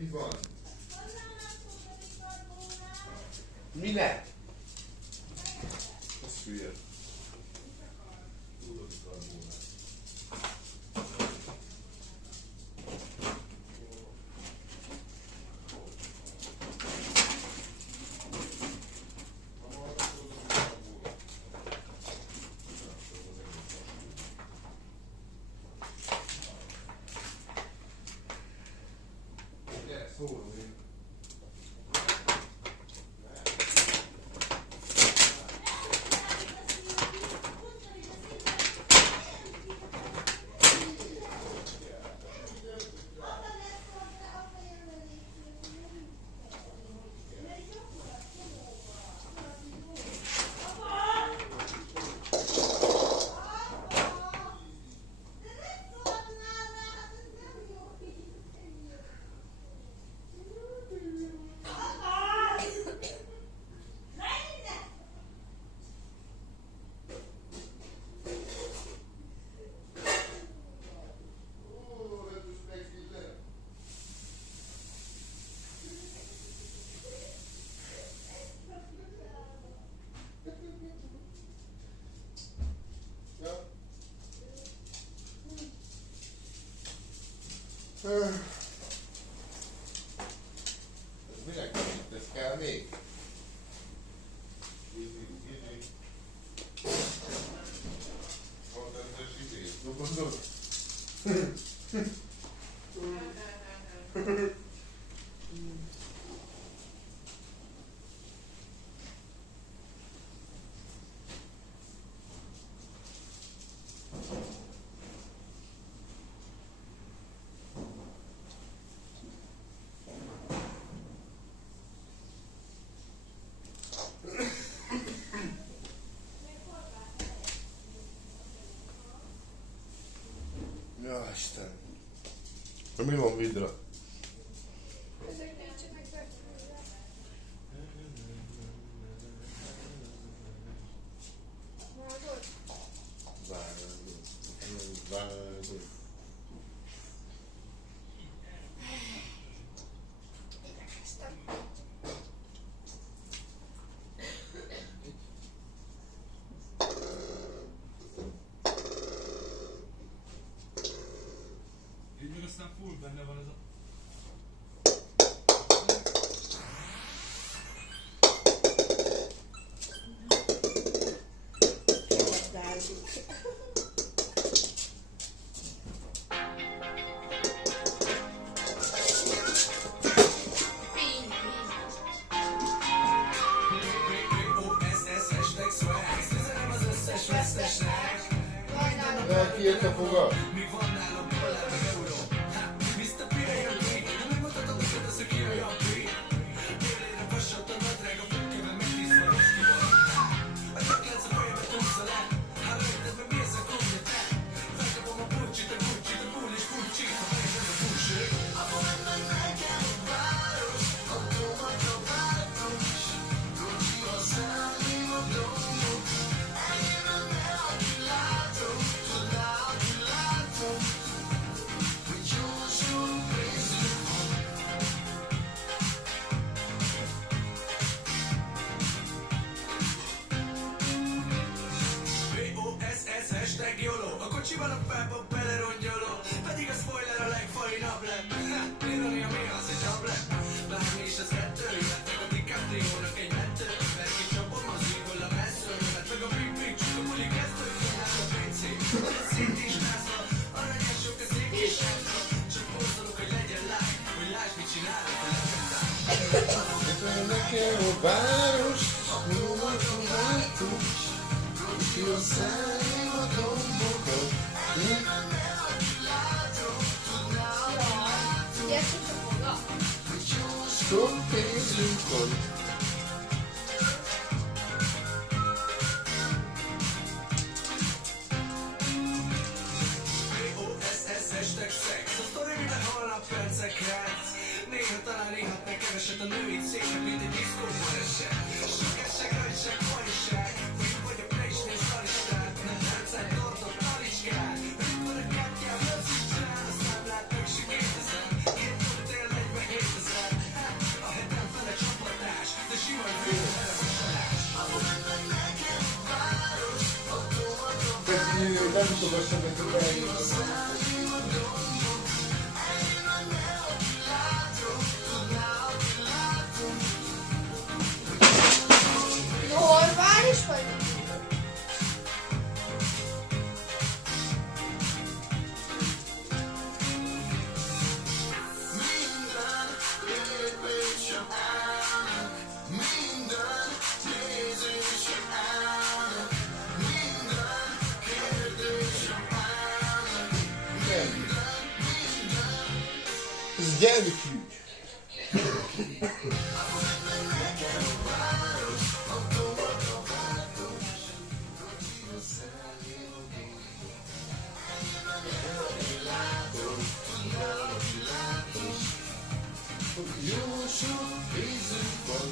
Mi van? Minek? Ez hülye. Tudod, karbónát. Szólom én. Ez minek van itt? Ez kell még? Gizsi. Van rendes idén? No, gondolod? Ja, Isten. Na mi van vidra? Vágod. Így meg aztán full benne van ez a... Kiért a fogad? A kocsiban a pápa belerongyoló, pedig a spoiler a legfajnabb lett. Ironia mi az, egy tablet? Bármi is az kettő, illetve a DiCaprio-nak egy mentő. Mert kicsapom az ígol a messző, mert meg a Big Big, csak a buli kezdő, kínál a PC. Szét is nászva, aranyások a szék is hátva. Csak hozzalok, hogy legyen like, hogy lásd, mit csinálok, hogy lehetett. Itt nekem a város, nyomok a váltós, ki a szállj a dombokat. Sok pénzünk van. BOSS hashtag szex. A sztori minden holnap percekre. Néha talán néhatnak keveset a női cégnek, mint egy diszkóban esek. Sok esek, rajtsek, hajsák. Fűt vagy a play-snél szaristát. Nem percet tartok, talicskát. Rövid vagy a kátyám, löcsicsán. A számlát meg se kérdezem. Két úr tél 47 mutogassanak a beljövőt. Normális vagy? Ez gyermekügy. Jó sok vízünk van.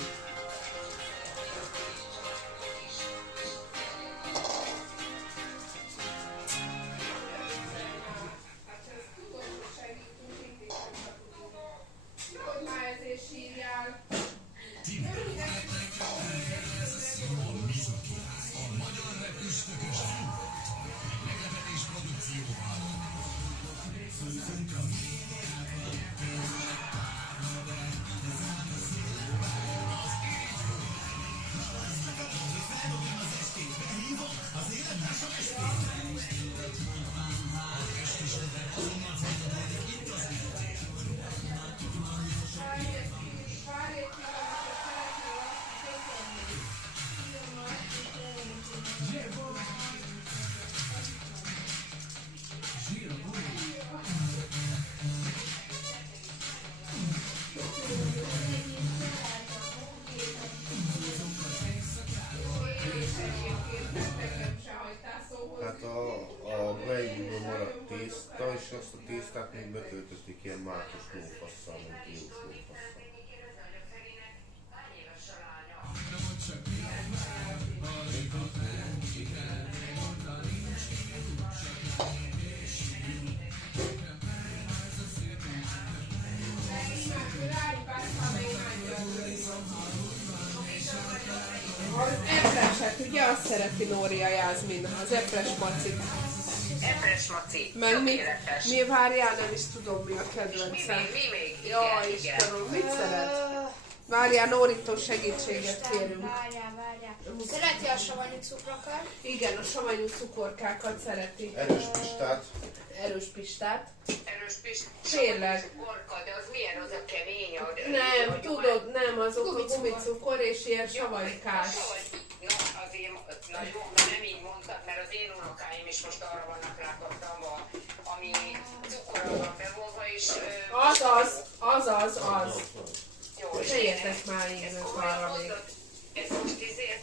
Hát a beigúban maradt tészta, és azt a tésztát még betöltötték ilyen mátos lófasszal, meg diós lófasszal. Az epreset, ugye azt szereti Nória Jászmin, az epres macit. Epres maci, Meg tökéletes. mi várjál, nem is tudom mi a kedvencem. Mi még? Jaj, Igen, Istenem, mit szeret? Várjál, Nóritól segítséget kérünk. Várjál. Szereti a savanyú cukrokat? Igen, a savanyú cukorkákat szereti. Erős pistát. Erős pistát. Erős pist. Tényleg. Cukorka, de az milyen az a kemény? Nem, tudod, nem, azok a gumicukor és ilyen savanykás. No, azért, na jó, nem így mondtad, mert az én unokáim is most arra vannak rákaptam, ami cukorral van bevonva, és... Az. Jó, Ne értek már így arra még. Ez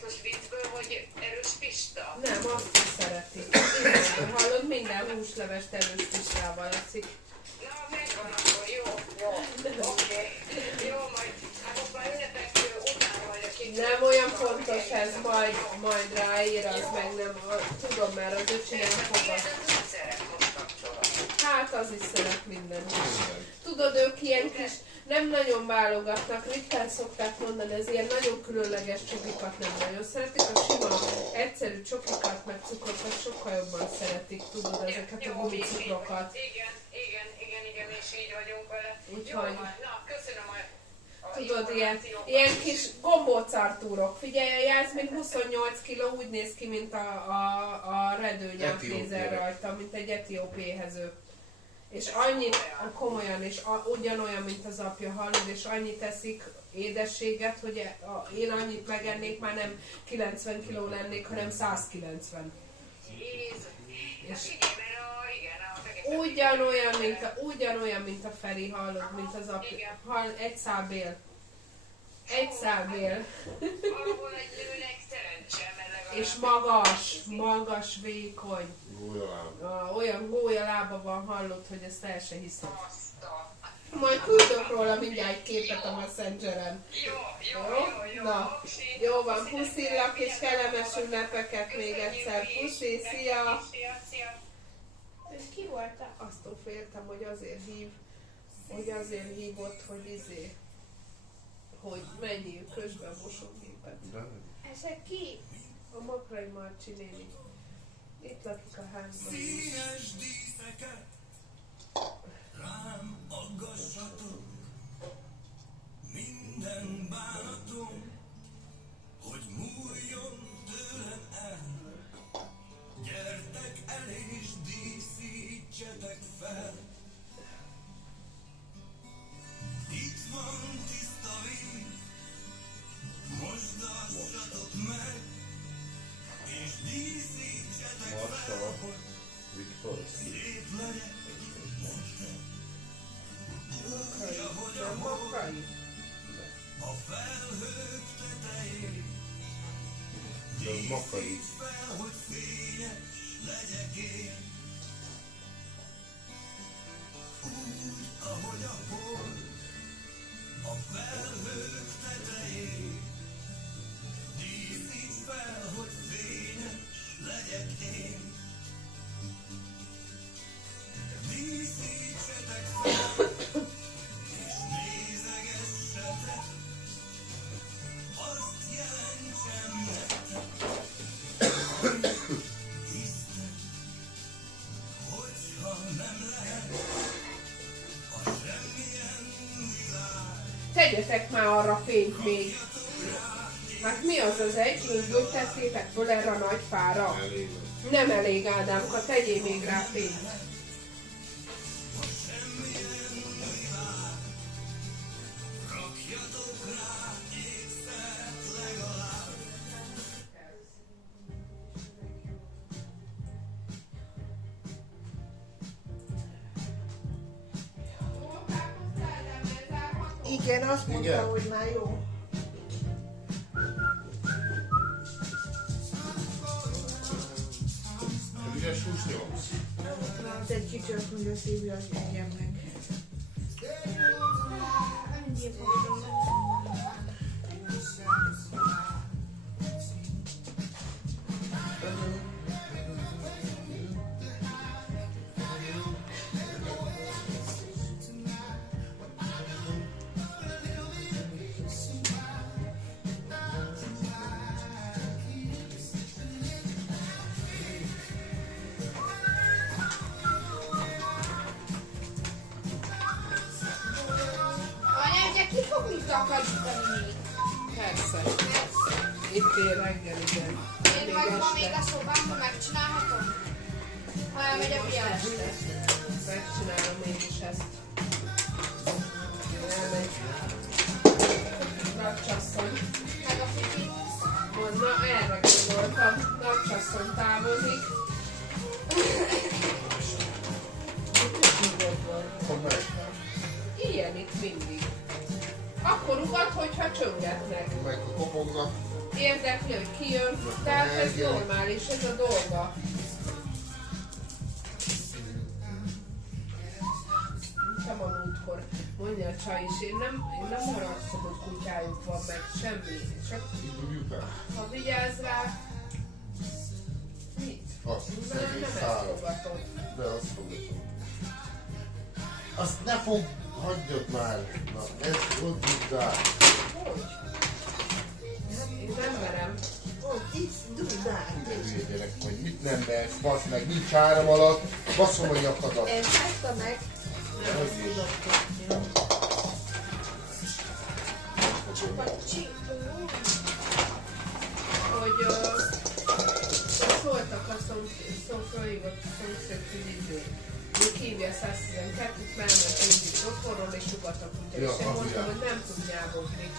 most viccből, hogy erős pista? Nem, azt is szereti. Igen, hallod, minden húslevest erős pistával eszik. Na, megvan akkor, jó. Oké. Jó, hát ott már ünnepek után majd a kicsit. Nem olyan fontos ez, majd ráír, az meg nem, tudom, mert az öcsi nem fogad. Hát az is szeret mindent. Tudod, ők ilyen kis, nem nagyon válogatnak, ritkán szokták mondani, ez ilyen nagyon különleges csokikat nem nagyon szeretik, a sima, egyszerű csokikat meg cukrot sokkal jobban szeretik, tudod, ezeket a gumicukrokat. Igen, és így vagyunk vele. Úgyhogy- Jó, na, köszönöm a Tudod, ilyen kis gombócartúrok. Figyelj, a Jászmin 28 kg úgy néz ki, mint a redőnyám nézel rajta, mint egy etióp éhező. És annyit, komolyan, és ugyanolyan, mint az apja, hallod, és annyit eszik édességet, hogy én annyit megennék, már nem 90 kg lennék, hanem 190. És Ugyanolyan, mint a Feri, hallod, mint az apja. Egy szálbél. Alapból egy nőnek szerencse, mert legalább... És magas, vékony. Olyan gólyalába van, hallott, hogy ezt el se hiszed. Majd küldök róla mindjárt egy képet a Messengeren. Jó. Na, jó van, puszillak és kellemes ünnepeket még egyszer. Puszi, szia! Ez ki volt? Aztól féltem, hogy azért hívott, hogy menjél közben mosógépet. Ezek ki? A Makrai Marcsi néni. Itt lakik a házban. Színes díszeket rám aggassatok, minden bánatom, hogy múljon tőlem el. Gyertek el és díszítsetek fel. Itt van tiszta víz, mosdassatok meg, és díszítsetek fel, hogy szép legyek most. Úgy, ahogy a hol a felhők tetején. Díszíts fel, hogy fényes legyek én. Úgy, ahogy a hold a felhők tetején. Díszíts fel, hogy fényes legyek én. Díszítsetek fel, és nézegessetek, azt jelentsem nektek, Isten, hogyha nem lehet a semmilyen világ. Tegyetek már arra fényt még. Hát mi az az egy, hogy tettétek föl erre a nagy fára? Elég. Nem elég, Ádámka, tegyél még rá fényt. Rakjatok rá ékszert legalább. Igen, azt mondta, Igen. hogy már jó. Ügyes 28. Hát egy kicsit azt mondja, szívja, hogy engem meg. Anya, ugye ki fog mit takarítani még? Persze. Itt ér reggel, igen. Én vagy ma még a szobámban megcsinálhatom? Ha elmegyek ilyen este. Megcsinálom én is ezt. Elmegy. Nagycsasszony. Meg a pipi. Na, erre gondoltam. Nagycsasszony távozik. Fogd meg. Ilyen itt mindig. Akkor ugat, hogyha csöngetnek. Meg kopognak. Érdekli, hogy ki jön, tehát ez normális, ez a dolga. Nem a múltkor. Mondja a csaj is, én nem haragszom, hogy kutyájuk van meg, semmi. Csak Miután? ha vigyázz rá, mit? Azt Nem szegény ezt szállod. fogadom. De azt fogadom. Azt ne fog, hagyjad már. Na, ez ott dudál. Hogy? Én nem merem. Ó, itt dudál. Hülye gyerek vagy, mit nem mersz, basz meg, nincs áram alatt, baszom a nyakadat. Én hagyta meg. Nem. Azt tudatom. Hogy szóltak a fölhívott a szomszéd, hogy még hívja 112-t, mert elment otthonról és ugattak ugye. Ja, És én mondtam, igen. hogy nem tud nyávogni.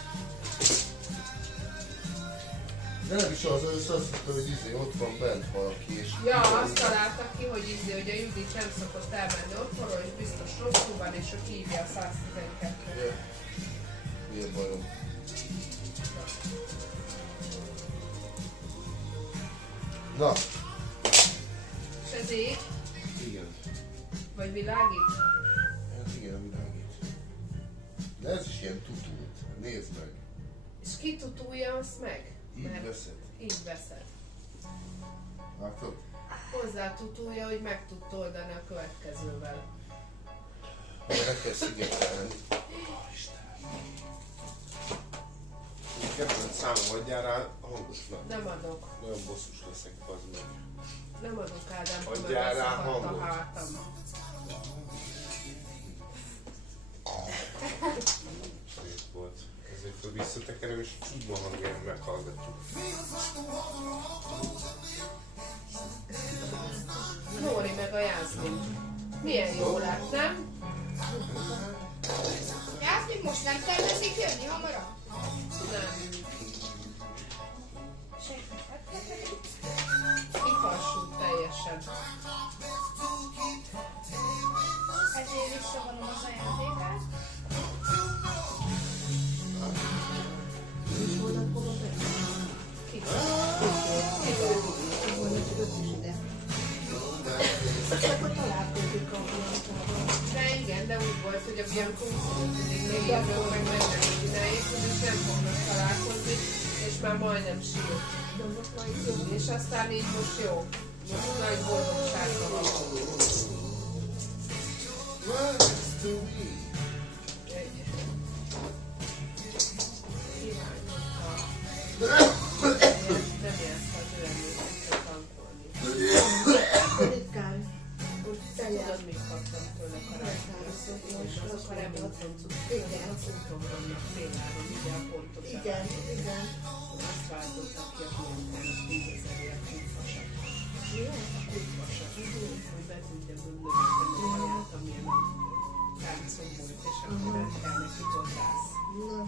De nem is az azt hitte, hogy ott van bent valaki, és... Ja, azt találta ki, hogy hogy a Judit nem szokott elmenni otthonról, és biztos rosszul van, és ő hívja a 112-t. Ja. Milyen bajom? Na, És ez ég? igen. Vagy világít? Hát igen, a világít. De ez is ilyen tutult. Nézd meg. És ki tutulja azt meg? Így veszed. Így veszed. Látod? Hozzá tutulja, hogy meg tud oldani a következővel. Le kell szigetelni. Istenem. Kedvenc számom adjál rá hangosnak. Nem adok. Nagyon bosszus leszek, az meg. Nem adok Ádám, Adjál rá beszakadt a hangot. hátam. Szép volt. Ezért föl visszatekerem, és csúgva hangján meghallgatjuk. Nóri meg a Jászmin. Milyen jó lett, nem? Jászmin most nem tervezik jönni hamarabb? Nem. Kifarsult teljesen. Ezért visszavonom az ajándékát. És holnap fogom menni. Holnap jött is ide. Akkor találkozik a Biancával. De igen, de úgy volt, hogy a Bianca mindig lényegről meg nem csináljuk, és nem fognak találkozni, és már majdnem sírt. De most már így jó. És aztán így most jó. Most nagy boldogságban van. Egy. Nem érsz az ő emlékeztet tankolni. Ritkán. Most teljesen. Tudod, mit kaptam tőle karácsonyra? Most azok a reménypontjuk. Igen. A ponton vannak féláron, ugye a pontok. Igen, igen. Azt váltottak ki a Biancának 10 000-ért kútfasat. Milyen? Kútfasat. Hogy be tudja böngölíteni a haját, amilyen a táncon volt, és akkor nem kell neki hordász. Na,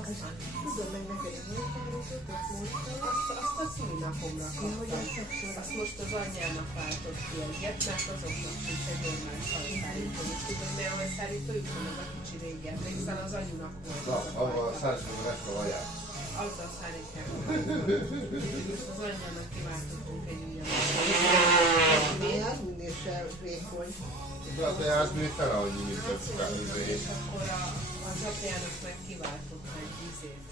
Aztán tudom meg neked a munkárokat, azt a szülinapomra hogy kaptam. Azt most az anyjának váltott ki egyet, mert azoknak sincs egy normál hajszárító. És tudod, milyen hajszárítójuk van, az a kicsi régi. Emlékszel, az anyunak volt. Na, az a abban a hajszárító. században lett a vaját. Azzal szárítják. Most az anyjának kiváltottunk egy újabb. az mindig se vékony. De hát a Jászmin fele annyi, mint a kávézé. És akkor az apjának meg kiváltott egy izét.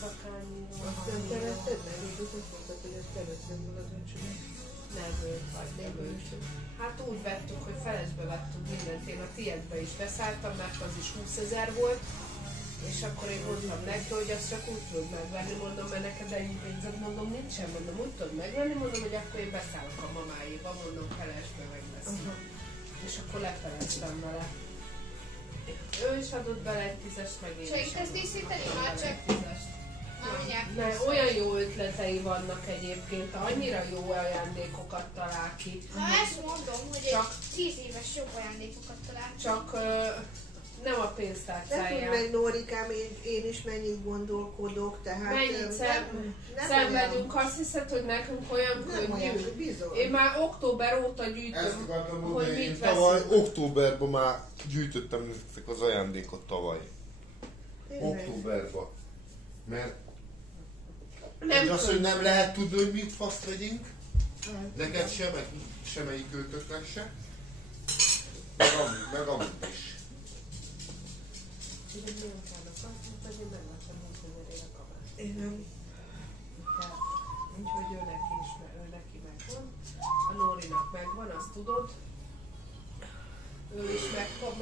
Szakányi. Azt nem szeretted meg? Így azt mondtad, hogy ezt szeretted meg az öncsének. Nem ő. Hát úgy vettük, hogy felesbe vettünk mindent. Én a tiédbe is beszálltam, mert az is 20 000 volt. És akkor én mondtam neki, hogy azt csak úgy tudod megvenni, mondom, mert neked ennyi pénzed, mondom, nincsen, mondom, úgy tudod megvenni, mondom, hogy akkor én beszállok a mamáéba, mondom, felesbe megveszem. És akkor lefeleztem vele. Ő is adott bele egy 10-est, meg én is Segítesz adott díszíteni? bele Már egy csak 10-est. már mindjárt De kész. olyan jó ötletei vannak egyébként, annyira jó ajándékokat talál ki. Na ezt mondom, hogy Csak- egy 10 éves jobb ajándékokat talál. Csak nem a De tudd pénztárcáját. meg, Nórikám, én is mennyit gondolkodok, tehát... Mennyit nem szenvedünk, azt hiszed, hogy nekünk olyan Nem olyan, könnyű. bizony. Én már október óta Ezt gyűjtöm, akartam hogy mondani, mit én tavaly veszünk. októberben már gyűjtöttem nektek az ajándékot tavaly. Tényleg. Októberben. Mert Nem az, hogy könnyű. nem lehet tudni, hogy mit faszt vegyünk. Hát, Neked se, meg semmelyik őtöknek se. Meg amúgy is. Ugye Biancának azt mondta, hogy én megvettem 20 000-ére kabát. Én nem. Úgyhogy ő neki megvan. A Nórinak megvan, azt tudod. Ő is megvan,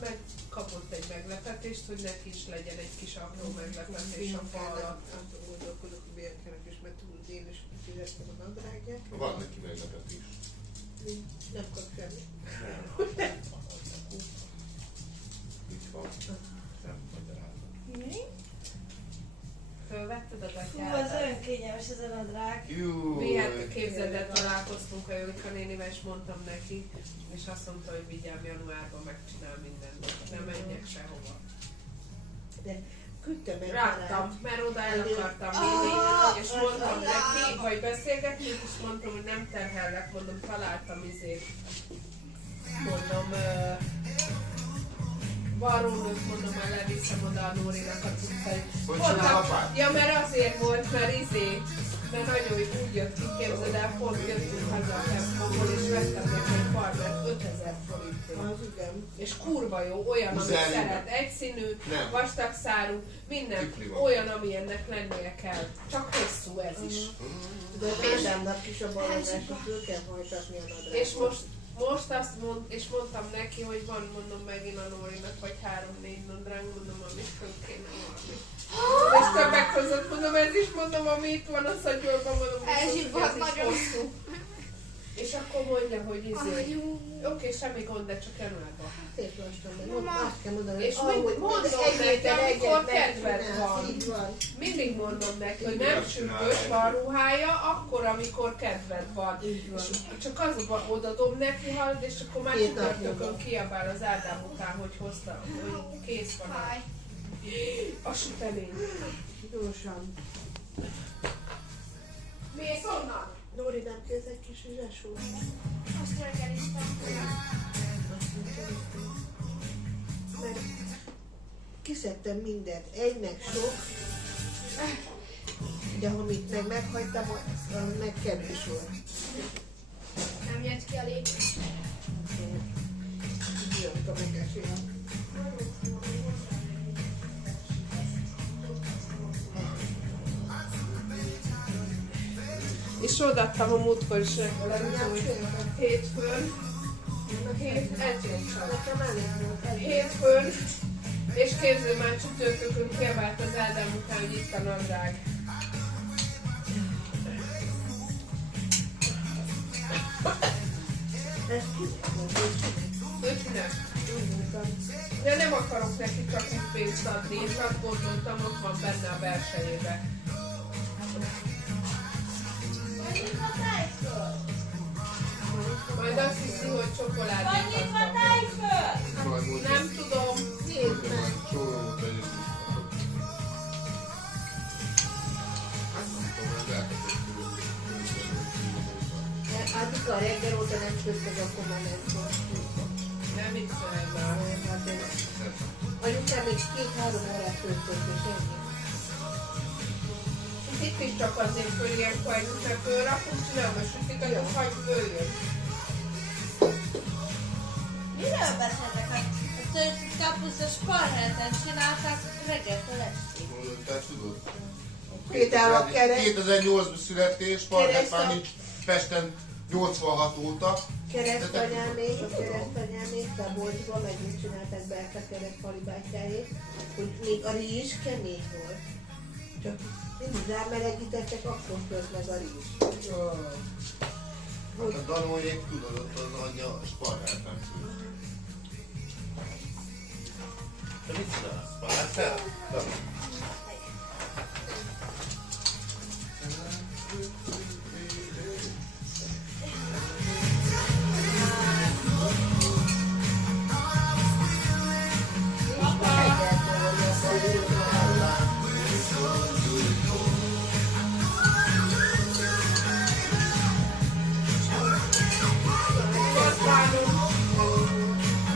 meg kapott egy meglepetést, hogy neki is legyen egy kis apró meglepetés a fa alatt. Azon gondolkodok, hogy Biancának is, mert tudod, én is fizettem a nadrágját. Van neki meglepetés. Nem kap semmit. Itt van. Nem magyarázom. Fölvetted a Fú, az gatyát? olyan kényelmes ez a nadrág. Jó. Mi hát képzeld el, találkoztunk a Jolika nénivel, és mondtam neki, és azt mondta, hogy vigyám januárban megcsinál mindent. Nem menjek sehova. De küldtem egy Rágtam, mert oda el akartam vinni, és mondtam neki, vagy beszélgetünk, és mondtam, hogy nem terhellek, mondom, találtam mondom, varrónőt, mondom, el leviszem oda a Nórinak a cuccait. Hogy csinál apád? Ja, mert azért volt, mert mert nagyon úgy jött ki, képzeld el, pont jöttünk haza a tempóból, és vettem neki egy farmert 5000 forintért. Az igen. És kurva jó, olyan, amit Uzelni. szeret, egyszínű, Nem. vastagszárú, minden, Cipli van. olyan, ami ennek lennie kell. Csak hosszú ez is. De az Ádámnak is a balazásra föl kell hajtatni a nadrágot. És most Most azt és mondtam neki, hogy van, mondom megint a Nórinak, vagy 3-4 nadrág, mondom, amit föl kéne valami. És többek között mondom, ez is mondom, ami itt van a szatyorban, mondom, Elzsibbadt ez is nagyon. hosszú. És akkor mondja, hogy oké, semmi gond, de csak januárban. Szép lassan, de azt kell mondani, És hogy ahogy mondom egy neki, héten amikor egyet kedved megcsinálsz, van. így van. Mindig mondom neki, hogy nem sürgős van ruhája, akkor, amikor kedved van. Így van. És csak azonban oda dob neki halad, és akkor már Két nap csütörtökön múlva. kiabál az Ádám után, hogy hozta, hogy kész van. Fáj. A sütemény. Gyorsan. Mész onnan? Nóri, nem kész egy kis zsesó? Azt reggeliztem. Mert kiszedtem mindent. Egynek sok, de amit meg meghagytam, az meg kevés volt. Nem jött ki a lép. Írtam meg esélyem. És odaadtam a múltkor is hétfőn. Nekem elég volt. Hétfőn. És képzeld már csütörtökön kiabált az Ádám után, hogy itt a nadrág. Ez Ő csinál. De nem akarok neki csak úgy pénzt adni, és azt gondoltam, ott van benne a belsejébe. Majd azt hiszi, hogy csokoládét adtam. Nem tudom. nézd meg. Addig a reggel óta nem főztek, akkor már nem volt. Nem viccelj már. Anyukám még 2-3 órát főztök, és ennyi. Itt is csak azért föl ilyenkor együttnek fölrakunk, csinálom a sütiket, és hagyj följön. Miről beszéltek? A töltött kapuszta sparrelten csinálták reggeltől estig. Te tudod? Például 2008-ban születés, Parnett már Kereszt- nincs Pesten 86 óta. keresztanyámék, Szabolcsban megint csinálták Berta keresztfali bátyájét, hogy még a rizs kemény volt. Csak mindig rámelegítettek, akkor köz meg a rizs. Hát a Danóék tudod, ott az anyja sparrát nem főz. Te mit csinálsz? Sparrát?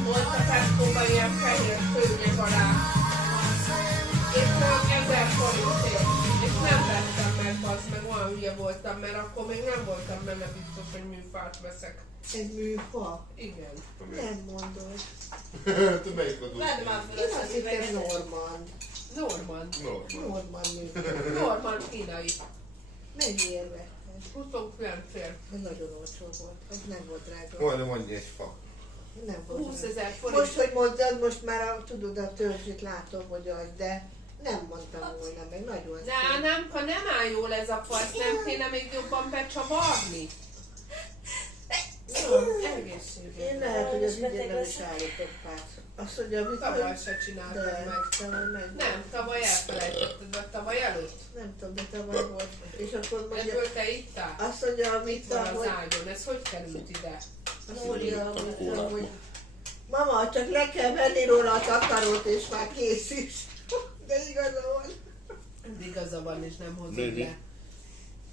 Volt a Tesco-ban ilyen fehér szőnyeg alá. És csak 1000 forintért. És nem vettem meg, az meg olyan hülye voltam, mert akkor még nem voltam benne biztos, hogy műfát veszek. Ez műfa? Igen. Nem mondod. Te melyik adó? Vedd már fel Én a azt hittem Normand. Normand. Normand műfa. Normand kínai. Mennyiért vetted? 29-ért. Ez nagyon olcsó volt. Ez nem volt drága. Majdnem annyi egy fa. Nem volt 20 drága. 000 forint. Most, hogy mondtad, most már tudod a törzsit látom, hogy az, de nem mondtam volna meg, nagyon szép. Nem áll jól ez a fasz, nem kéne még jobban becsavarni? Egészségügyre. Én lehet, hogy az ügyemben is állítok pár. Azt mondja, mit Tavaly se csináltad de, meg. tavaly meg. Nem, tavaly elfelejtetted, vagy tavaly előtt? Nem tudom, de tavaly volt. És akkor mondja, Ebből te ittál? azt mondja, amit Itt van az hogy ágyon, ez hogy került ide? azt mondja, hogy mama, csak le kell venni róla a takarót, és már kész is. De igaza van. Igaza van, és nem hozod Baby. le.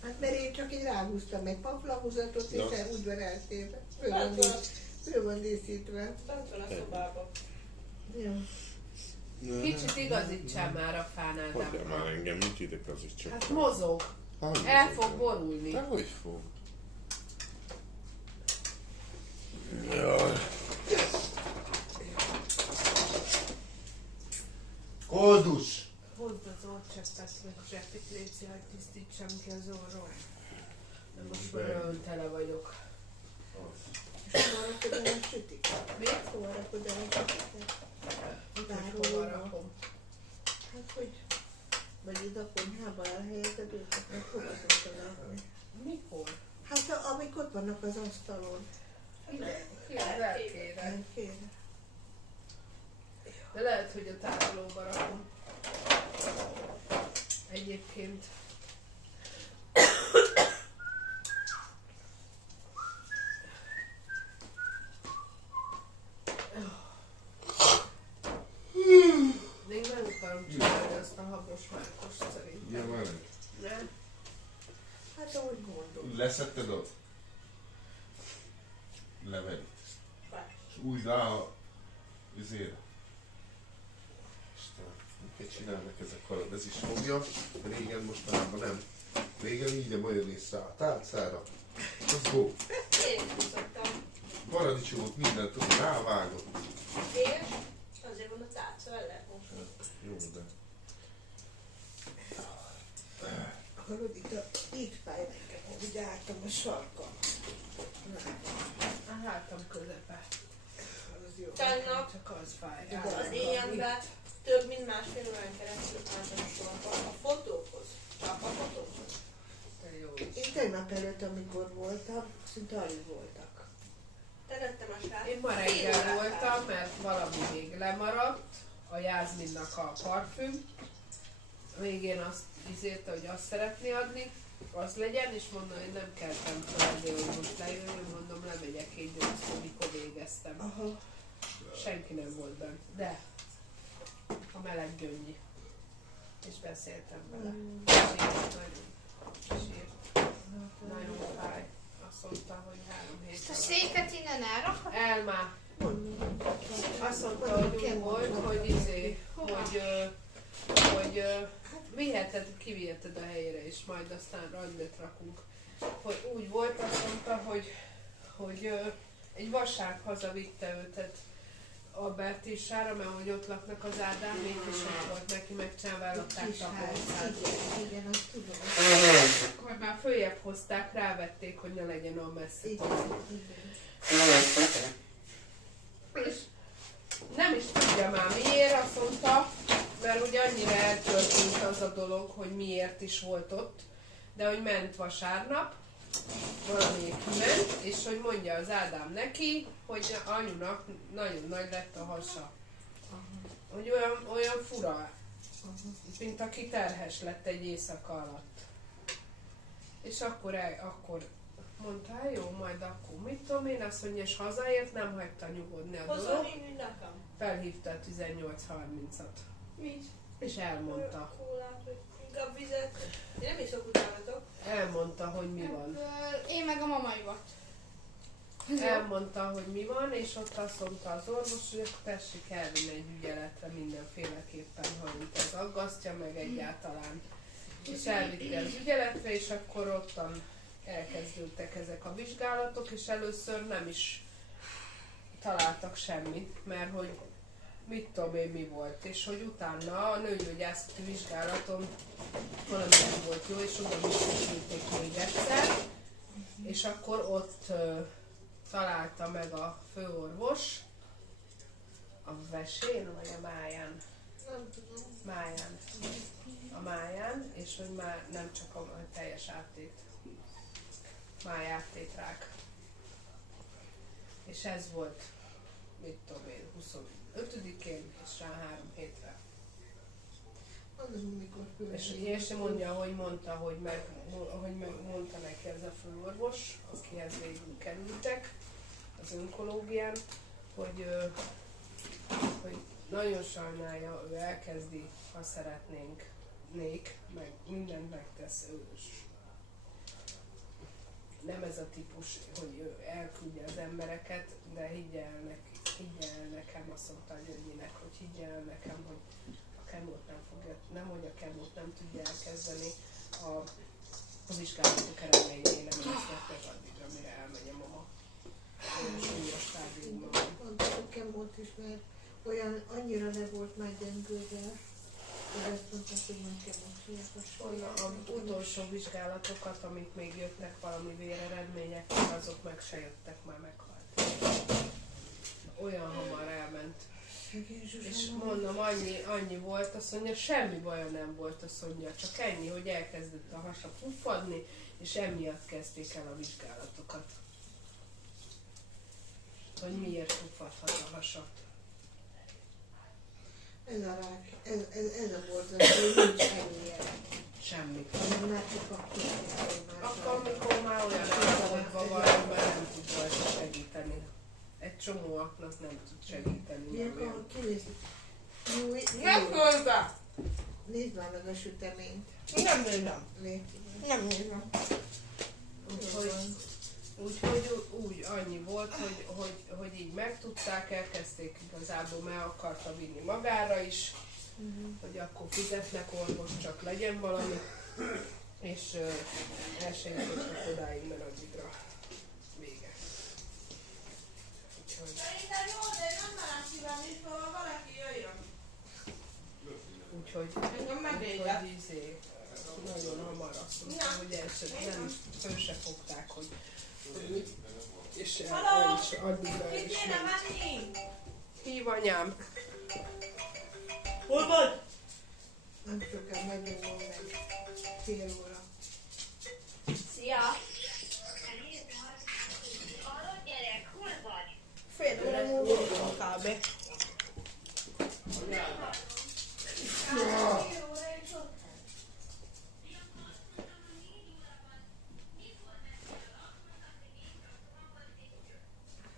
Hát mert én csak így ráhúztam egy paplahuzatot, és úgy van eltéve. Föl van díszítve. Bent van a szobában. Jó. Kicsit igazítsál már a fán, Hagyjál Ádám. már engem, mit ide igazítsak? Hát mozog. El fog borulni. De hogy fog? Jaj. Koldus! Hozd az orrcseppet, meg zseppit, légy hogy tisztítsam ki az orról. De most már olyan tele vagyok. És hova rakod el a sütit? Mit? Hova rakod el a sütit? Hova rakom? Hát hogy? Vagy ide a konyhába elhelyezed őket, meg hova szoktad rakni? Mikor? Hát amik ott vannak az asztalon. Ki az elkére? Elkére. De lehet, hogy a tárolóba rakom. Egyébként. Még nem akarom csinálni azt a habos márkost szerintem. Ilyen veled? Nem? Hát ahogy gondolom. Leszetted ott? Levelit. És úgy rá a üzére. Istenem, mit kell csinálnak ezek alatt? Ez is fogja. Régen mostanában nem. Régen így a majonéz rá a tálcára. Az go. Én is úgy szoktam. Paradicsomot mindent tudod, rávágott. És azért van a tálca, el lehet mosni. Jó, de... Hallod, itt fáj nekem, hogy álltam a sarkam. A hátam közepe. Az jó. Tegnap Csak az fáj. az éjjelben több mint másfél órán keresztül álltam a sorban a fotókhoz. Csak a fotókhoz. De jó. Én tegnap előtt, amikor voltam, szinte alig voltak. Terettem a srác. Én ma reggel voltam, mert valami még lemaradt, a Jászminnak a parfüm. Végén azt ízérte, hogy azt szeretné adni, az legyen, és mondom, hogy nem keltem fel azért, hogy most lejöjjön, mondom, lemegyek 7-8-kor, mikor végeztem. Aha. Senki nem volt bent, de a meleg gyöngyi. És beszéltem vele. Sírt. Nagyon fáj. Azt mondta, hogy 3 hét Ezt a alatt. széket innen elrakod? Elmá. Azt mondta, hogy úgy volt, hogy kiviheted a helyére, és majd aztán rendet rakunk. Hogy úgy volt, azt mondta, hogy egy vasárk hazavitte őtet Albertissára, mert hogy ott laknak az Ádámék, és ott volt neki megcsinálva, ellakták a házát. Igen, azt tudom. Akkor már följebb hozták, rávették, hogy ne legyen olyan messze. Igen. És nem is tudja már miért, azt mondta, mert ugye annyira eltörtént az a dolog, hogy miért is volt ott, de hogy ment vasárnap, valamelyik ment, és hogy mondja az Ádám neki, hogy anyunak nagyon nagy lett a hasa. Hogy olyan fura, mint aki terhes lett egy éjszaka alatt. És akkor mondta, hát jó, majd akkor mit tudom én, azt mondja, és hazaért, nem hagyta nyugodni a dolog. Hozzon inni nekem. Felhívta a 18:30-at, Mit? és elmondta. Kólát, vagy inkább vizet. Én nem iszok utánatok. Elmondta, hogy mi van. Én meg a mamaimat. Elmondta, hogy mi van, és ott azt mondta az orvos, hogy akkor tessék elvinni egy ügyeletre mindenféleképpen, ha őt ez aggasztja, meg egyáltalán. És elvitte az ügyeletre, és akkor ottan elkezdődtek ezek a vizsgálatok, és először nem is találtak semmit, mert hogy mit tudom én mi volt, és hogy utána a nőgyógyászati vizsgálaton valami nem volt jó, és oda visszaküldték még egyszer, és akkor ott találta meg a főorvos a vesén, vagy a máján? Nem tudom. Máján. A máján, és hogy már nem csak a teljes áttét. Májáttétrák. És ez volt, mit tudom én, 25-én, és rá 3 hétre. Mondom, mikor És mondja, hogy mondta, hogy mondta neki ez a főorvos, akihez végül kerültek az onkológián, hogy nagyon sajnálja, ő elkezdi, ha szeretnénk, meg mindent megtesz ő is. Nem ez a típus, hogy ő elküldje az embereket, de higgye el nekem, azt mondta a Gyöngyinek, hogy higgye el nekem, hogy a kemót nem fogja, nem hogy a kemót nem tudja elkezdeni, a vizsgálatok eredményei nem lesznek meg addig, amire elmegy a mama. Olyan súlyos stádiumban van. Mondtam, kemót is, mert olyan annyira le volt már gyengülve, hogy azt mondták, hogy nem kemót. Az utolsó vizsgálatokat, amik még jöttek valami véreredményekkel, azok meg se jöttek, már meghalt. Olyan hamar elment. Szegény És Zsuzsa. mondom, annyi volt, azt mondja, semmi baja nem volt, azt mondja, csak ennyi, hogy elkezdett a hasa puffadni, és emiatt kezdték el a vizsgálatokat. Hogy miért puffadhat a hasa. Ez a rák, ez a borzasztó, hogy nincs ennyi jele. Semmi. Hanem már csak akkor, Akkor, amikor már olyan állapotban van, már nem tud rajta segíteni. Egy csomóaknak nem tud segíteni. Mi nem akar olyan. kinézni? Jó, Nem hozzá! nézd már meg a süteményt. Nem nézem. Légy. Nem nézem. Úgyhogy úgy annyi volt, hogy így megtudták, elkezdték igazából, meg akarta vinni magára is, hogy akkor fizetnek orvos, csak legyen valami, és el se jutottak odáig, mert addigra vége. Úgyhogy, Szerintem jó, de nem merem kívánni, szóval valaki jöjjön. úgyhogy Engem megvédett. nagyon hamar azt mondta, hogy nem föl se fogták, hogy és el is addigra el Mit is kéne ment. menni? Hív anyám! Hol vagy? Nem sokkal megyünk meg. Fél óra. Szia! Hallod gyerek, hol vagy? Fél óra múlva kb.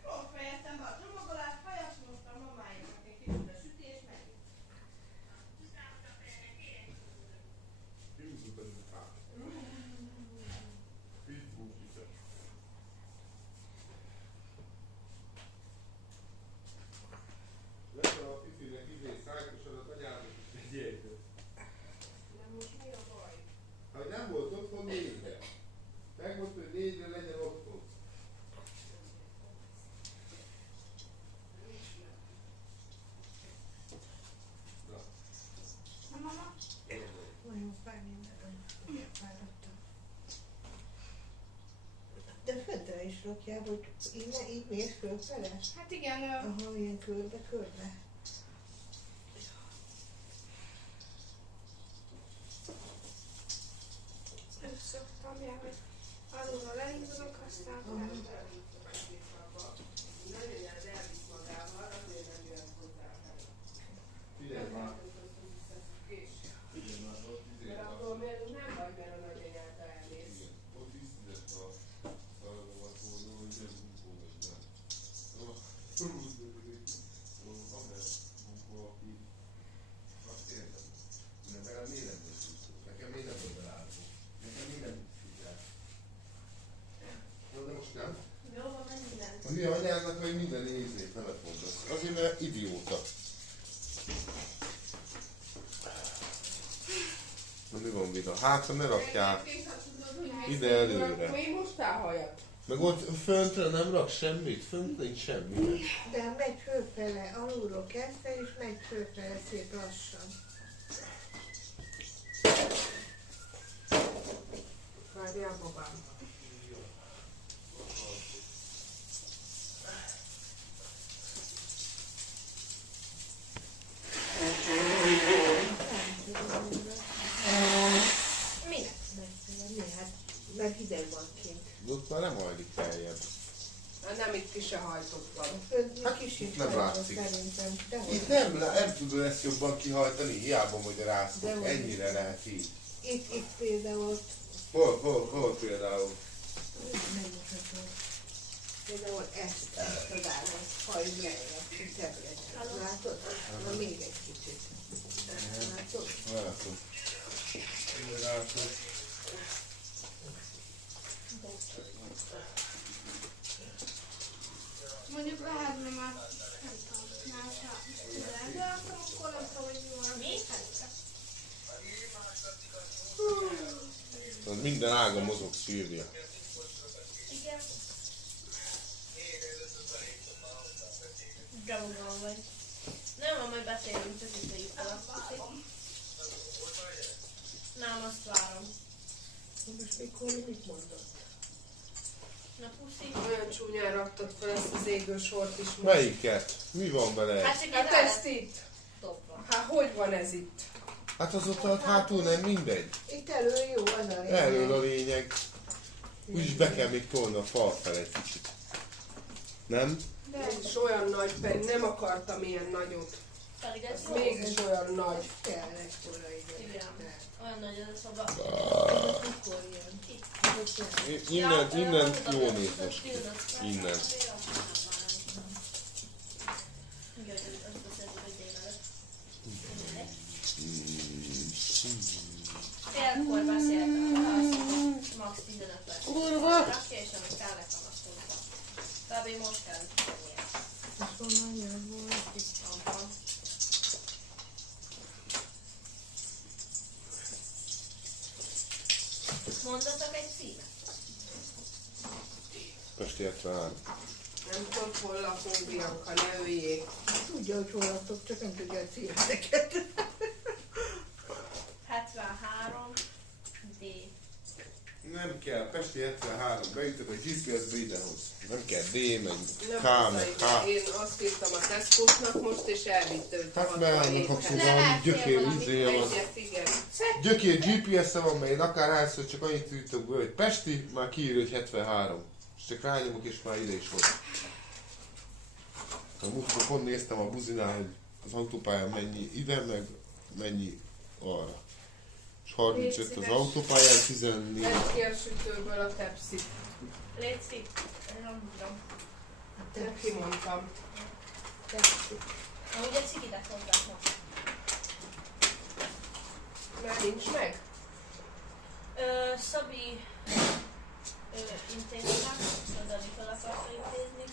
Ott fejeztem be a csomagolást, hajasmoztam mamáinak egy kicsit a sütés, meg Nem volt otthon négyre. Megmondta, hogy négyre legyen otthon. Nagyon fáj minden. Ilyen fáradtam. De földre is rakjál, hogy így mész fölfele? Hát igen, Aha, ilyen körbe-körbe. úgy szoktam jár, hogy alulról elindulok, aztán Figyelj már. De akkor még nem vagy, mert a nagyanyád elmész. Ott visszizett a szalagomat volna, hogy nem bunkó vagy nem. Amer bunkó, aki azt értem. Mert nekem miért nem volt bunkó? Nekem miért nem volt belátó? Nekem miért nem figyel? Na de most nem. jó van, menj minden. A mi anyádnak meg minden nézét nevet mondasz. Azért, mert idióta. Na mi van Vida? Hátra ne rakjál. Ide előre. Mi mostál hajat? Meg ott föntre nem rak semmit? Fönt nincs semmi. De megy fölfele, alulról kezdve, és megy fölfele szép lassan. Várjál, babám. Minek? Mi? Hát, mert hideg van kint. De ott már nem hajlik feljebb. Nem, itt is se hajtott van. Fönt Hát kis itt is nem van, látszik. szerintem. Dehogy. Itt nem tudod ezt jobban kihajtani, hiába magyaráztuk, De ennyire lehet így. Itt például, Hol például? nem mutatom. Például ezt a választ, hajld lejjebb, szebb legyen. Látod? Na még egy kicsit. Látod? Látom. Látom. mondjuk lehetne már, nem tudom, másra de akkor nem tudom, hogy mi van. Mi? Tehát minden ága mozog Szilvia. Igen. Gabonban vagy. Nem, majd beszélünk, csak itt tegyük fel azt. Nem, azt várom. Most mikor mit mondott? Na puszi. Olyan csúnyán raktad fel ezt az égő sort is most. Melyiket? Mi van vele? Hát csak Hát itt ezt itt. dobva. Hát hogy van ez itt? Hát az ott hátul nem mindegy. Itt elő jó, az a lényeg. Erről a lényeg. Úgyis be kell még tolni a fal fel egy kicsit. Nem? Ez is olyan nagy, pedig nem akartam ilyen nagyot. Pedig ez Ez jó. mégis olyan nagy. Kell ekkora ide. Igen. Olyan nagy ez a szoba. Mikor jön? Innen jó néz most ki. Innen. Félkor beszéltem, max 15 perc. Kurva! Rakja, és amit kell nekem azt mondta. Kb. most kell tennie. És honnan jön volt? Itt van. Mondatok egy címet? Pesti 73. Nem tudod, hol lakunk, Bianca, ne öljék. Tudja, hogy hol laktok, csak nem tudja a címeteket. 73 D. Nem kell, Pesti 73, beütök a GPS-be idehoz. Nem kell D, meg Nem K, meg hozzá H. ide. Én azt hittem a Tesco-snak most, és elvitt őt a Hát mert annak a szóval gyökér izéje van. Egyet, igen. Gyökér GPS-e van, mert én akárhányszor csak annyit ütök be, hogy Pesti, már kiírja, hogy 73. És csak rányomok, és már ide is volt. A múltkor pont néztem a buzinál, hogy az autópályán mennyi ide, meg mennyi arra. És 35 az autópályán, 14. Vedd ki a sütőből a tepszit. Légy szép. Nem tudom. Neki mondtam. Amúgy egy cikidet hozzák most. Már nincs meg? Szabi intéznek, a Dani fel akarta intézni,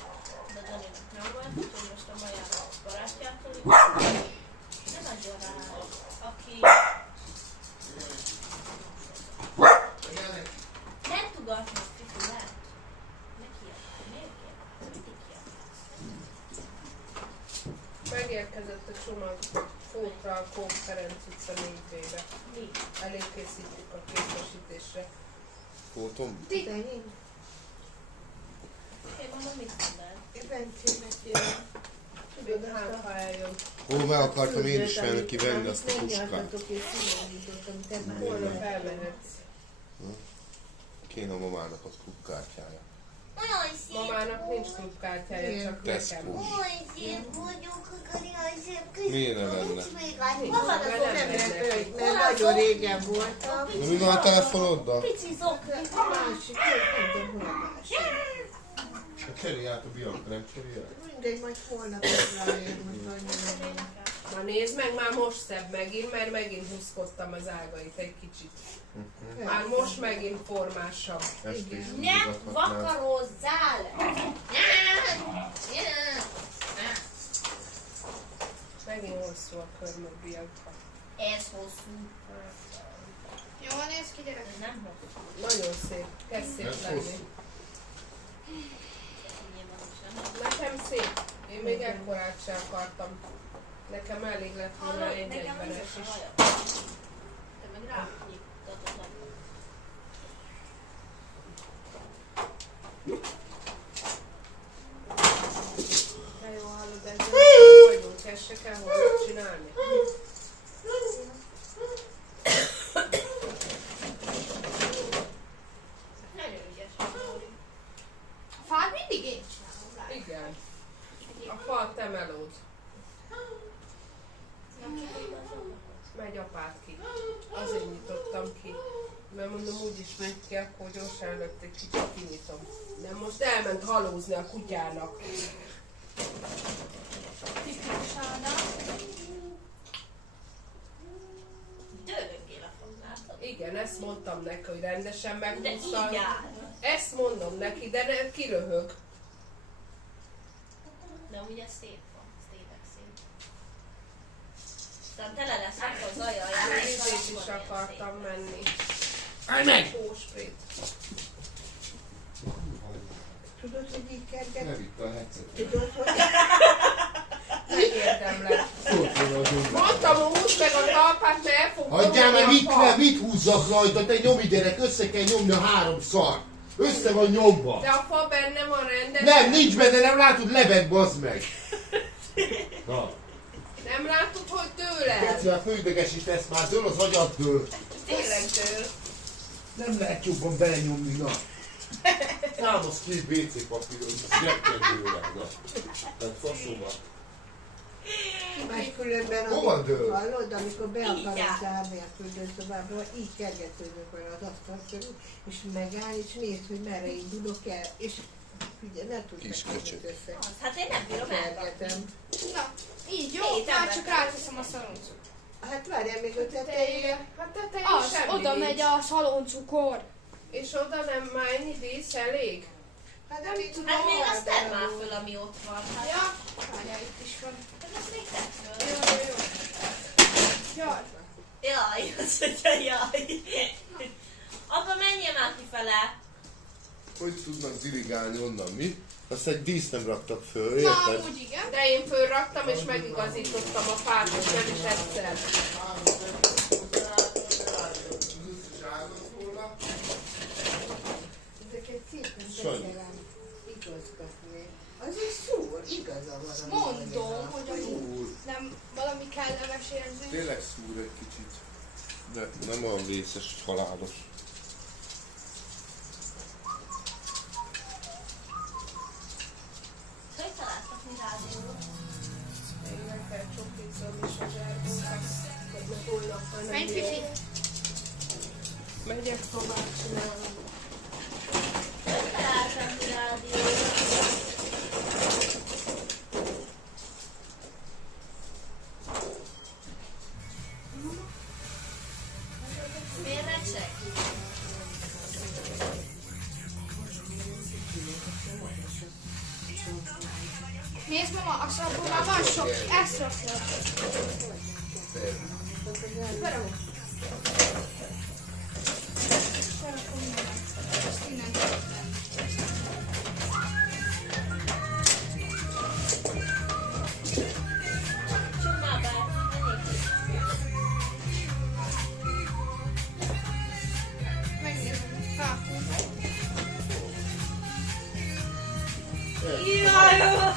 de Daninak nem volt, úgyhogy most a Majának barátjától intézni. De nagyon rá, aki... Nem tugatnak, Fifi, lehet? Ne kiadni, miért kiadni? Mindig kiadni. Megérkezett a csomag Fótra a Kóp Ferenc utca 4B-be. Mi? Előkészítjük a készesítésre. Fótom? Enyém. Én mondom, mit mondanád? Bencének jön. Tudod, azt Hát, ha eljön. Ó, meg akartam én is neki venni azt a puskát. Megnyaltatok és színálítottam, te már Holnap elmehetsz. Kéne a mamának a klubkártyája. Olyan szép Mamának nincs klubkártyája, csak Tesco. nekem. olyan szép vagyok, olyan szép Miért ne lenne? Hova Mert nem nem lehet, mennek. mert nagyon régen voltam. De mi van a telefonoddal? pici zok. Másik, nem tudom, hol a másik. Cserélj át a Bianca, nem cserélj át? Mindegy, majd holnap rájön, hogy annyira. Na nézd meg, már most szebb megint, mert megint húzkodtam az ágait egy kicsit. Már most megint formásabb. Ezt is Nem húzogathatnád. vakarozzál! Megint hosszú a körmöd, Bianca. Ez hosszú. Jól néz ki, gyerek? Ez nem hosszú. Nagyon szép. Kezd szép Ez lenni. hosszú. Nekem szép. Én még ekkorát sem akartam. Nekem elég lett volna Hallod, egy nekem egybenes az is. a haja. Te meg rányittatod. De jó, hallod, ezzel nem vagyunk, ezt se kell volna csinálni. Nagyon ügyes vagy, Móri. A fát mindig én csinálom rá. Igen. A fal te melód. Nem csak úgy az ablakot. Megy apád ki. Azért nyitottam ki. Mert mondom, úgyis megy ki, akkor gyorsan előtt egy kicsit kinyitom. De most elment halózni a kutyának. Tipikus Ádám. Dőlöngél a fog, látod? Igen, ezt mondtam neki, hogy rendesen De meghúzta. így áll. Ezt mondom neki, de ne, kiröhög. De ugye szép van, ez tényleg szép. Aztán tele lesz akkor zajjal Vízét is akartam menni. Állj meg! Hósprét. Tudod, hogy így kerget? Ne vitt a headset. Tudod, hogy... Megérdemlek. Szólt volna az úgy. Mondtam, húzd meg a talpát, mert el fog Hagyjál dobni meg, a mit, fal. mit húzzak rajta, te nyomi gyerek, össze kell nyomni a 3 szart. Össze van nyomva. De a fa benne van rendesen. Nem, nincs benne, nem látod, lebeg, bazd meg. Na. Nem látod, hogy tőle? Keci, a főideges is lesz már, dől az agyad dől. Tényleg től. Nem lehet jobban belenyomni, na. Számos két WC papíron, zsebkedőre, na. Tehát faszóval. Máskülönben, Hova dől? hallod, amikor be akarod zárni a fürdőszobába, így kergetőzök olyan az asztal körül, és megáll, és nézd, hogy merre indulok el, és figyelj, nem tudsz Kis neked köcsög. össze. Hát én nem bírom elrakni. Kergetem. Na, így jó, Hét már ember csak kell. ráteszem a szaloncukor. Hát várjál még a tetejére. Hát tetején Az, semmi oda nincs. megy a szaloncukor. És oda nem már ennyi dísz elég? Hát nem így tudom. Hát még azt tedd már föl, ami ott van. Hát, Ja, várjál, itt is van. hát azt még tedd föl. Jó, jó, jó. Jaj. Jaj, azt mondja, jaj. Apa, menjél már kifele. Hogy tudnak dirigálni onnan, mi? Azt egy díszt nem raktak föl, Na, érted? amúgy igen. De én fölraktam és megigazítottam a fát, és nem is egyszer. Ezeket szépen Sanyi. beszélem igazgatni. Azért szúr, igaza van. Mondom, hogy amúgy nem valami kellemes érzés. Tényleg szúr egy kicsit. De nem olyan vészes, halálos. Hogy találtak mi rádiót? Én meg kell csokítom is a zsákókat, hogy meg holnap van. Menj, Fifi. Megyek tovább csinálni. Hogy találtak mi rádiót? Miért recseg? Nézd, mama, a abból már van sok. Ezt rakja. Berakom. Berakom mindent. Ezt innen kell tenni. Csukd már be, menjél ki. Megnézem. Hátul. Jaj, jó.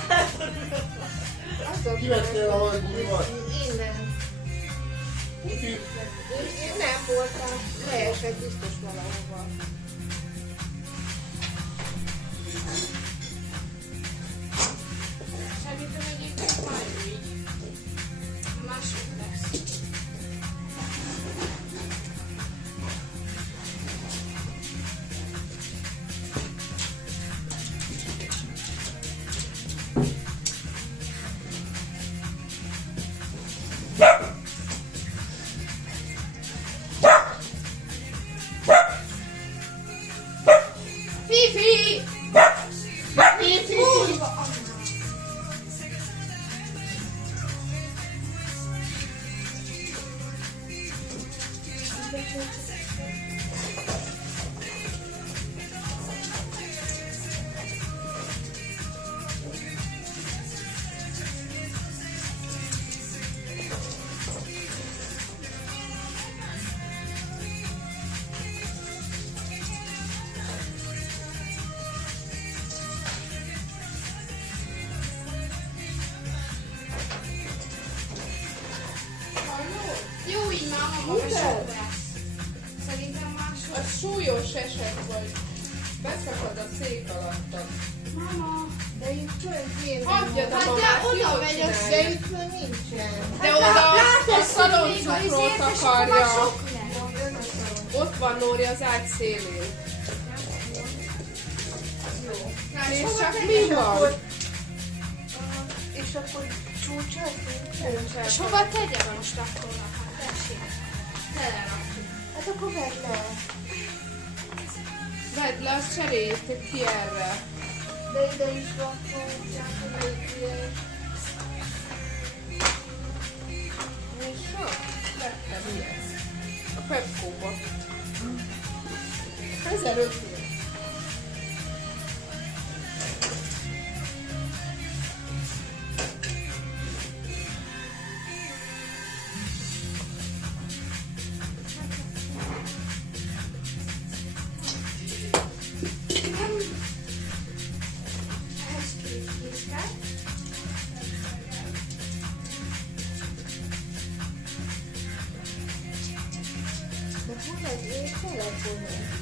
Kivettél a hajgújban? Én nem. Uti? Én nem voltam. Leesett biztos valahova. Szerintem egyébként már jó így. Másik lesz. Fifi! Fifi! Jó, így már magasabb lesz. Szerintem máshogy. Az súlyos eset vagy. Beszakad a szék alattad. Mama, De itt föl Hagyjad a hát mamát, de oda jól megy a csinálja. De itt föl nincsen. De oda a szaloncukrot akarja. sok lesz. Ott van Nóri az ágy szélén. És csak mi van? És akkor csúcsoltunk? És hova tegyem most akkor? Hát tessék. Telerakjuk. Hát akkor vedd le. Vedd le, azt cseréljétek ki erre. De ide is rakolják, hogy melyik ilyen. És sok? Vettem ilyet. A Pepco-ba. 1500. Hol egy telefonon?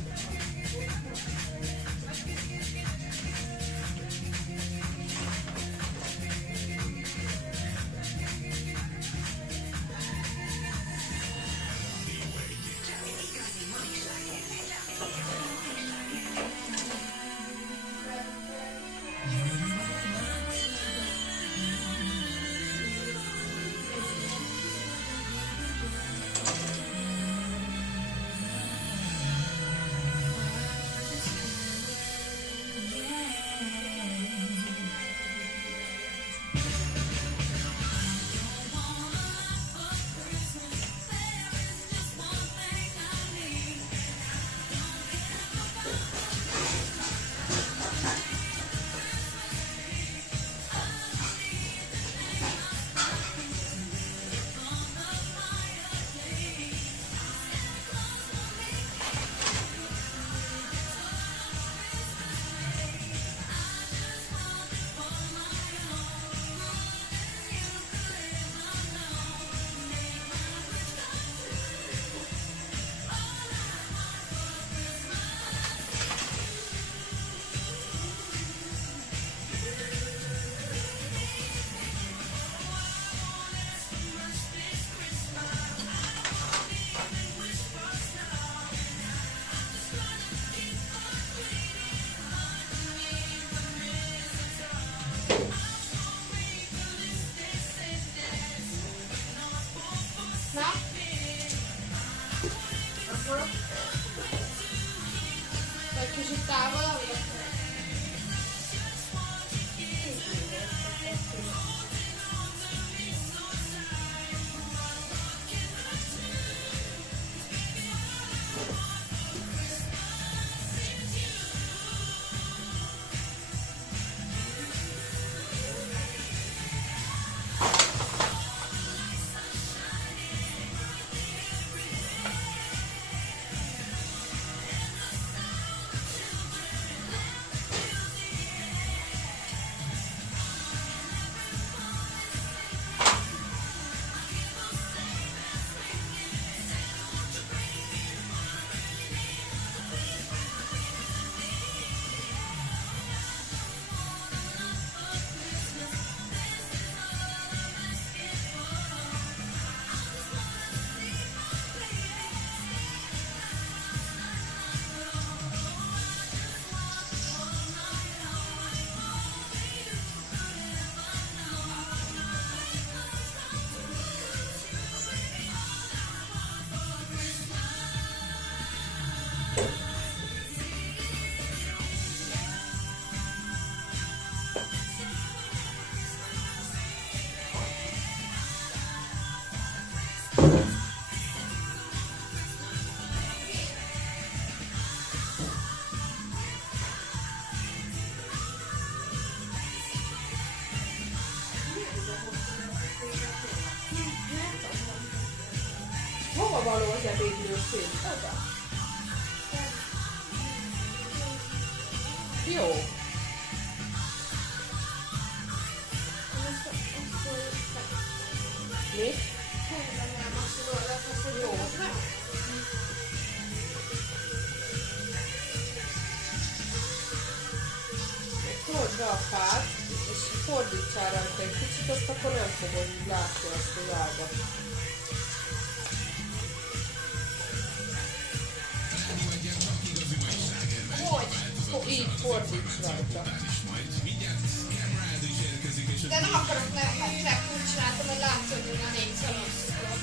Hova való az ebédlőszék? Oda. Jó. Mi? Jó. Told be a fát, és fordítsál rajta egy kicsit, azt akkor nem fogod látni azt az ágat. Így fordíts rajta. De nem akarok lehet úgy csináltam, hogy látszod, hogy a 4 szalonszokról.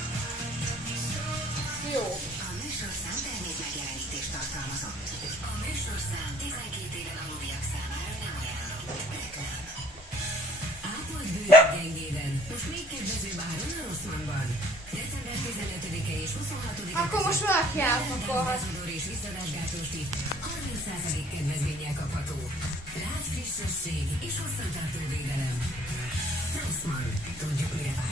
Jó. A műsorszám termék megjelenítést tartalmazott. A műsorszám 12 éven aluliak számára nem ajánlott. Reklám. Ápolt bőrök gyengéden. Most még kedvezőbb áron a Rossmannban. December 15-e és 26-a. Akkor most valaki elpakolhat. És visszadásgátós tipp. 30% kedvezménnyel kapható. Rád frissesség és hosszantartó védelem. Rossmann. Tudjuk, mire vágy.